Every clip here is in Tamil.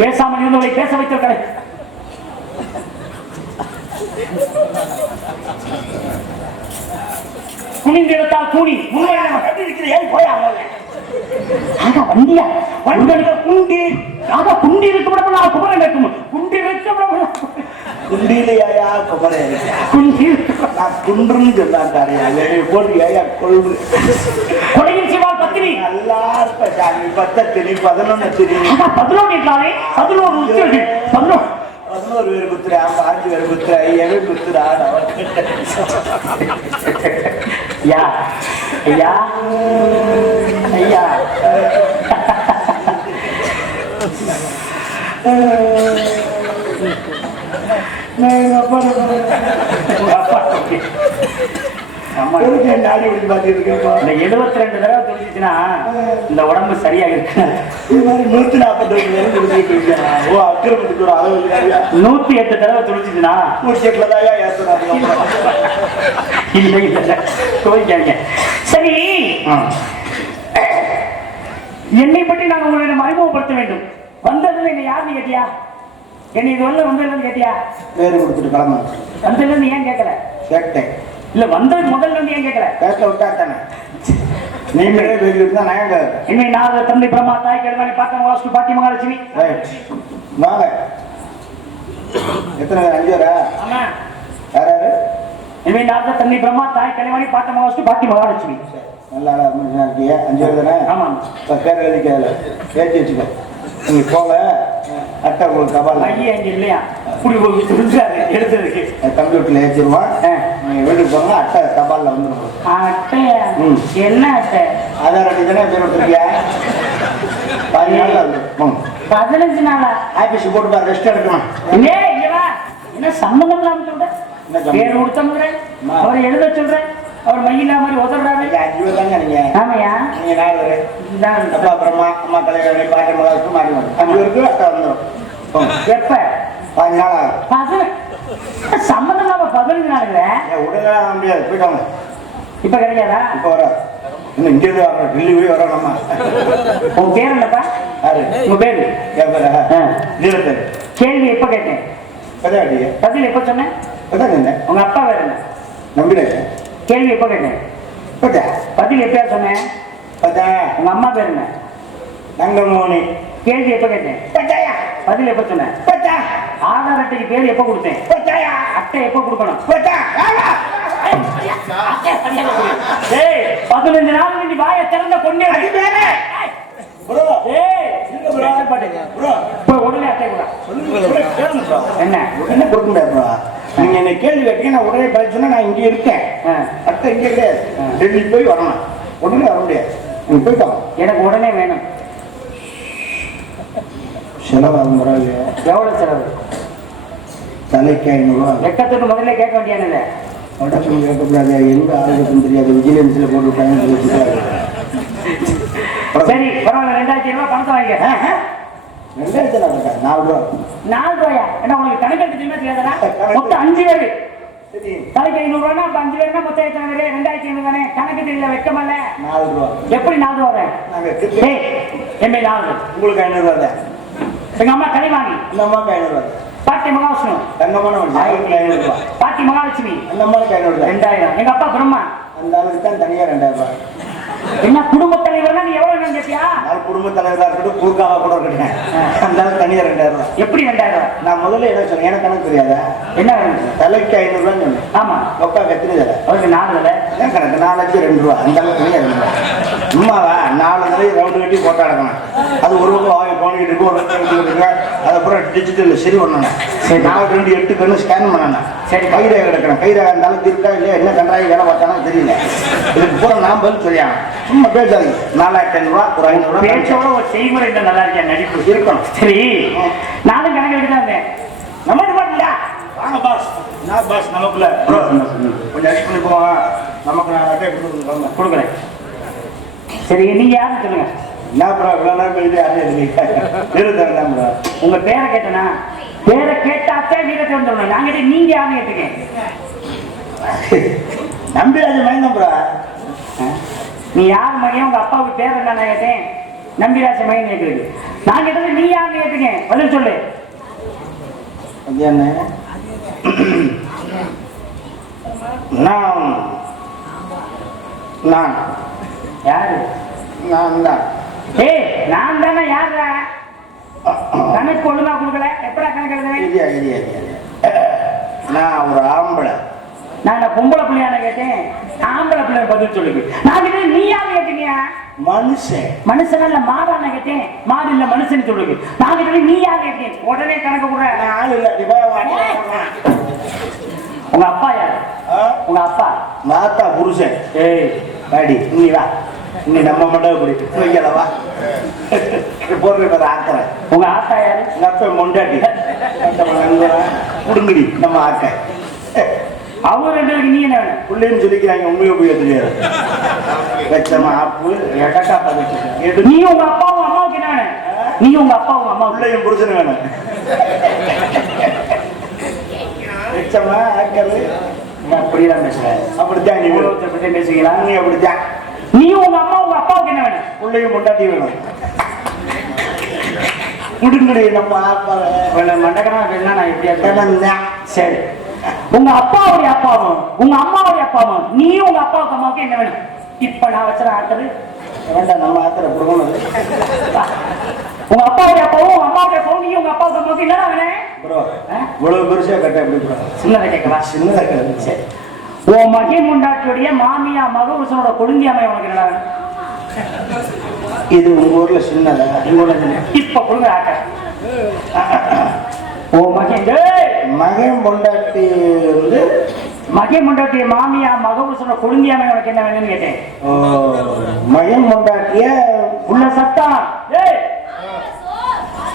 பேசாமல் இருந்தவரை பேச வைத்திருக்கிறேன். குனிந்திருத்தால் கூடி வண்டியா? குண்டி ஆகா குண்டி இருக்க விடலாம் குமரன் இருக்கும் குண்டி இருக்க விடலாம் குண்டியிலையா குமரன்? குண்டி நான் குன்றுன்னு என்னை போட்டு ஏயா கொள்வு கொலையில் இருப்ப சாமி பத்த திணி பதினொன்னு ஆகா பதினோரு என்றாலே பதினோரு பதினோரு பேர் குத்துறா பாஞ்சு பேர் குத்துறா எவன் குத்துறா ஐயா ஐயா ஐயா அப்பா அம்மா எதுக்கு என் நாடி இப்படி பார்த்துட்டு இருக்கேன் இந்த எழுபத்தி ரெண்டு தடவை துடிச்சுச்சுன்னா இந்த உடம்பு சரியா இருக்கு நூத்தி நாற்பத்தி ஓ அக்கிரமத்துக்கு ஒரு அளவு நூத்தி எட்டு தடவை துடிச்சுச்சுன்னா? நூற்றி எட்டுல இல்லை இல்லை. கோவிக்காதீங்க. சரி. என்னை பற்றி நாங்கள் உங்களிடம் அறிமுகப்படுத்த வேண்டும். வந்ததுல என்னை யாருன்னு கேட்டியா? என்னை இது வரல வந்ததுல கேட்டியா? பேரு கொடுத்துட்டு கிளம்ப வந்ததுல ஏன் கேட்கல? கேட்டேன். இல்ல வந்தது முதல்ல இருந்து ஏன் கேட்கல கேட்க விட்டாத்தானே நீங்களே பேசிட்டு தான் நான் தந்தை பிரம்மா தாய் கல்வாணி பாட்டம் வாஸ்து பாட்டி மகாலட்சுமி வாங்க எத்தனை பேர் அஞ்சு பேரா யார் யாரு என்னை நாத தந்தை பிரம்மா தாய் கல்வாணி பாட்டம் வாஸ்து பாட்டி மகாலட்சுமி நல்லா இருக்கிய அஞ்சு பேர் தானே ஆமா இப்போ பேர் எழுதிக்காதுல ஏற்றி வச்சுக்கோ நீங்க போங்க அட்டை உங்களுக்கு தபால் ஐயா இங்க இல்லையா இப்படி எடுத்ததுக்கு கம்ப்யூட்டர்ல ஏற்றிடுவான் வீட்டுக்கு போங்க அட்டை தபால்ல வந்துடும் அட்டை ம். என்ன அட்டை? ஆதார் அட்டை தானே பேர் விட்டுருக்கியா பாதி நாள்ல வந்துடும் போங்க பதினஞ்சு நாளா? ஆபீஸ் போட்டு பாரு ரெஸ்ட் எடுக்கணும் என்ன சம்பந்தம் இல்லாம சொல்றேன்? பேர் கொடுத்தமுறேன் அம்மா. அவரை எழுத சொல்றேன் அவர் மையிலா மாதிரி உதறாரு அஞ்சு தாங்க நீங்க. ஆமையா நீங்க நாலு அப்பா அப்புறமா அம்மா கலைஞர் பாட்டி மகாலுக்கு மாறி அஞ்சு பேருக்கு அட்டை வந்துடும் எப்ப? நாள் ஆகும் பதின சம்பந்தம் இல்லாம பதினஞ்சு நாளுங்க ஏன் உடனே வர முடியாது. போயிட்டு வாங்க இப்ப கிடைக்காதா? இப்போ வர. இன்னும் இங்கேருந்து வர டெல்லி போய் வரோம் நம்ம. உன் பேர் என்னப்பா? யாரு? உங்க பேரு? என் பேரா. நீலத்தர் கேள்வி எப்ப கேட்டேன்? கதையாடிய பதில் எப்ப சொன்னேன்? உங்க அப்பா வேற என்ன? கேள்வி எப்ப கேட்டேன்? பத்தா பதில் எப்பயா சொன்னேன்? பத்தா உங்க அம்மா பேர் என்ன? நங்கமோனி கேள்வி எப்ப கேட்டேன்? பதில் எப்ப சொன்னேன்? ஆதார் அட்டைக்கு பேர் எப்ப கொடுத்தேன்? அட்டை எப்ப கொடுக்கணும்? பதினஞ்சு நாள் நீ வாயை திறந்த பொண்ணே. என்ன? உடனே கொடுக்க முடியாது. நீங்க என்ன கேள்வி கேட்டீங்க நான் உடனே பதில் சொன்னா நான் இங்கே இருக்கேன். அத்தை இங்கே கிடையாது. டெல்லி போய் வரணும். உடனே வர முடியாது. நீங்க போயிட்டு எனக்கு உடனே வேணும். செலவாகும் பரவாயில்லையா எவ்வளவு செலவு? தலைக்கு ஐநூறுரூவா வெக்கத்துக்கு முதல்ல கேட்க வேண்டியானது வடக்கம் கேட்கக்கூடாது எங்க ஆளுக்கும் தெரியாது. விஜிலன்ஸ்ல போட்டு சரி பரவாயில்ல. ரெண்டாயிரத்தி ரூபாய் பணத்தை வாங்கிக்க. ரெண்டாயிரத்தி நாலு நாலு ரூபா. நாலு ரூபாயா? என்ன உங்களுக்கு கணக்கு எடுத்து தெரியுமா தெரியாதா மொத்தம் அஞ்சு பேரு. சரி. தலைக்கு ஐநூறு ரூபானா அப்ப அஞ்சு பேருனா மொத்தம் எத்தனை பேரு? ரெண்டாயிரத்தி ஐநூறு தானே. கணக்கு தெரியல வெக்கமல்ல நாலு ரூபா. எப்படி நாலு ரூபா வர நாங்க கிட்ட- ஏய் எம்ஏ நாலு உங்களுக்கு ஐநூறுரூவா தான். எங்க அம்மா களி வாங்கி. இந்த அம்மாவுக்கு ஐநூறுரூவா பாட்டி மகாவிஷ்ணு. ஒன்று அவங்களுக்கு ஐநூறுரூவா பாட்டி மகாலட்சுமி. அந்த அம்மாவுக்கு ஐநூறு தான் ரெண்டாயிரம். எங்க அப்பா பிரம்மா அந்த ஆளுக்கு தான் தனியாக ரெண்டாயிரம் ரூபாய். என்ன குடும்ப தலைவர்னா நீ எவ்வளவு வேணும் கேட்டியா? நாலு குடும்ப தலைவராக இருக்கட்டும் கூர்க்காவா கூட இருக்கட்டும். அந்த ஆளுக்கு தனியாக ரெண்டாயிரம் ரூபாய். எப்படி ரெண்டாயிரம்? ரூபாய்? நான் முதல்ல என்ன சொன்னேன். எனக்கு கணக்கு தெரியாதா? என்ன தலைக்கு ஐநூறுரூவான்னு சொன்னேன். ஆமா. ஒக்கா கத்திரி தர அவருக்கு நாலு தலை. ஏன் கணக்கு? நாலு லட்சம் ரெண்டு ரூபா. அந்த அளவுக்கு தனியாக ரெண்டு ரூபா. சும்மாவா? நாலு தடவை ரவுண்டு கட்டி போட்டோ எடுக்கணும். அது ஒரு பக்கம் போனிக்கிட்டு இருக்கு ஒரு இருக்கு. அதுக்கப்புறம் டிஜிட்டலில் சரி பண்ணணும். சரி. நாலு ரெண்டு எட்டு கண்ணு ஸ்கேன் பண்ணணும். சரி. கைரேகை எடுக்கணும் கைரேகை அளவுக்கு இருக்கா இல்லையா? என்ன கண்டாயி வேலை பார்த்தாலும் தெரியல. இதுக்கு பூரா நான் பதில் சொல்லியாங்க சும்மா பேசாதீங்க. நாலாயிரத்தி ஐநூறுரூவா ஒரு ஐநூறுரூவா பேச்சோட ஒரு செய்முறை இன்னும் நல்லா இருக்கியா நடிப்பு. இருக்கணும். சரி. நானும் கணக்கு எடுத்து தான் இருந்தேன் நம்ம டிபார்ட்மெண்டா வாங்க பாஸ் நான் பாஸ் நமக்குள்ள. கொஞ்சம் அடிச்சு பண்ணி போவாங்க நமக்கு நான் அட்டை கொடுக்குறேன். சரி நீங்க யாருன்னு சொல்லுங்க. என்ன ப்ரோ இவ்வளோ நேரம் போயிட்டு யாரும் எழுதிங்க தரேன் ப்ரோ கேட்டனா? பேரை கேட்டாத்தே வீரத்தை வந்துடணும் நாங்க கிட்ட நீங்க யாருன்னு கேட்டுக்கேன் நம்பிராஜ் மயந்தம் ப்ரோ நீ யார் மகன்? உங்க அப்பாவுக்கு பேர் என்ன நான் கேட்டேன். நம்பிராசி மையம் கேட்குறது நான் கேட்டது நீ யாருன்னு கேட்டுங்க? பதில் சொல்லு. நான். நான். யாரு? நான் தான். ஏய் நான் தானே யாரா கணக்கு ஒழுங்கா கொடுக்கல? எப்படா கணக்கு எழுதுவேன் நான் ஒரு ஆம்பளை. நான் பொம்பளை பிள்ளையான கேட்டேன். ஆம்பளை பிள்ளை பதில் சொல்லுது நான் கேட்டது நீ யாரு கேட்டீங்க? மனுஷன். மனுஷன் இல்ல மாடான கேட்டேன்? மாடு இல்ல மனுஷன் சொல்லுது நான் கேட்டது நீ யாரு கேட்டேன் உடனே கணக்கு நான் ஆள் இல்லை. உங்க அப்பா யாரு? உங்க அப்பா? மாத்தா புருஷன். ஏய்! வாடி நீ வா. நீ நம்ம மட்டும் இப்படி வைக்கல வா போடுற பேர் ஆக்கிறேன் உங்க ஆத்தா யாரு? எங்க அப்பா மொண்டாட்டி. குடுங்குடி நம்ம ஆக்க அவங்க ரெண்டு பேருக்கு நீ என்ன பிள்ளைன்னு சொல்லிக்கிறாங்க உண்மையை போய் தெரியாது. வெச்சமா ஆப்பு எடக்கா பதிச்சு நீ உங்க அப்பா உங்க அம்மாவுக்கு என்ன நீ உங்க அப்பா உங்க அம்மாவுக்கு. பிள்ளையும் புருஷன் வேணும். வெச்சமா ஆக்கிறது. அப்படியெல்லாம் பேசுறேன் அப்படித்தான் நீ வேணும் உலகத்தை பத்தி பேசுகிறா நீ அப்படித்தான். நீ உங்க அம்மா உங்க அப்பாவுக்கு என்ன வேணும்? பிள்ளையும் முண்டாட்டி வேணும். குடுங்குடி நம்ம மண்டக்கமா பேசினா நான்? வேணாம் சரி. உங்க அப்பாவுடைய அப்பாவும் உங்க அம்மாவுடைய அப்பாவும் நீ உங்க அப்பாவுக்கு அம்மாவுக்கு என்ன வேணும்? இப்ப நான் வச்சுற ஆத்தது வேண்டாம் நம்ம ஆத்திர புடுங்கணும் உங்க அப்பாவுடைய அப்பாவும் உங்க அம்மாவுடைய அப்பாவும் நீ உங்க அப்பாவுக்கு அம்மாவுக்கு என்ன வேணும்? ப்ரோ இவ்வளவு பெருசா கட்ட எப்படி சின்னதை கேட்கவா? சின்னதா கட்டு சரி. உன் மகன் முண்டாட்டியுடைய மாமியா மகவுசனோட கொழுந்தியாமை உனக்கு என்ன வேணும்? இது உங்க ஊர்ல சின்னதா? உள்ள சின்ன. இப்ப கொடுங்க ஆக்க உன் மகன் மகன் பொண்டாட்டி வந்து மகன் முண்டாட்டிய மாமியா மகவுசனோட கொழுந்தியாமை உனக்கு என்ன வேணும்னு கேட்டேன். மகன் பொண்டாட்டிய? உள்ள சத்தம் டேய்!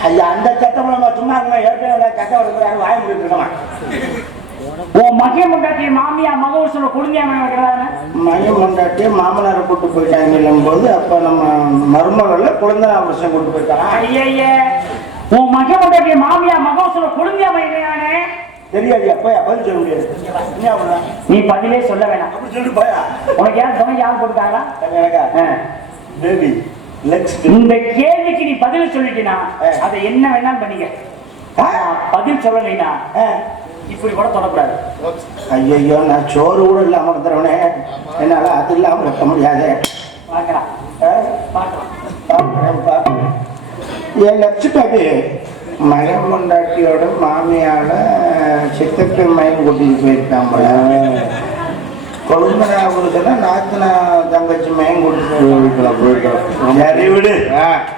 ஐயா அந்த சத்தம் சும்மா இருக்கணும் ஏற்கனவே சத்தம் வருகிறாங்க வாய முடிட்டு இருக்கமா உன் மகன் முண்டாட்டிய மாமியா உனக்கு என்ன வேணும் மகன் பொண்டாட்டிய மாமனாரை கூட்டு போயிட்டாங்கல்லும் போது அப்ப நம்ம மருமகளை குழந்தை வருஷம் கூட்டு போயிட்டாங்க. ஐயையே உன் மகன் முண்டாட்டிய மாமியா கொழுந்தியாமை என்ன வேணும் தெரியாது அப்ப பதில் சொல்ல முடியாது. நீ பதிலே சொல்ல வேணாம். அப்படி சொல்லிட்டு போயா? உனக்கு யாரும் துணை யாரும் கொடுத்தாங்களா. பேபி இந்த கேள்விக்கு நீ பதில் சொல்லிட்டீனா. அதை என்ன வேணாலும் பண்ணிக்க. பதில் சொல்லலைனா? இப்படி கூட தொடக்கூடாது. ஐயோ நான் சோறு கூட இல்லாம இருக்கிறவனே என்னால அது இல்லாம இருக்க முடியாது. பார்க்கலாம்? பார்க்கலாம். என் லட்சுமி மகன் பொண்டாட்டியோட மாமியால சித்தப்பி மயம் கூட்டிட்டு போயிருக்கான் போல. கொழுந்தனா புருஷனா நாத்தனா தங்கச்சி மயம் போயிருக்கலாம் சரி விடு.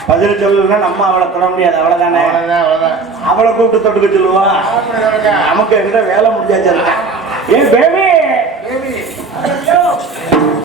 பதில் சொல்லணும்னா நம்ம அவளை தொட முடியாது. அவ்வளவுதானே? அவளை கூப்பிட்டு தொட்டுக்க சொல்லுவா? நமக்கு எங்கிட்ட வேலை முடிஞ்சாச்சு?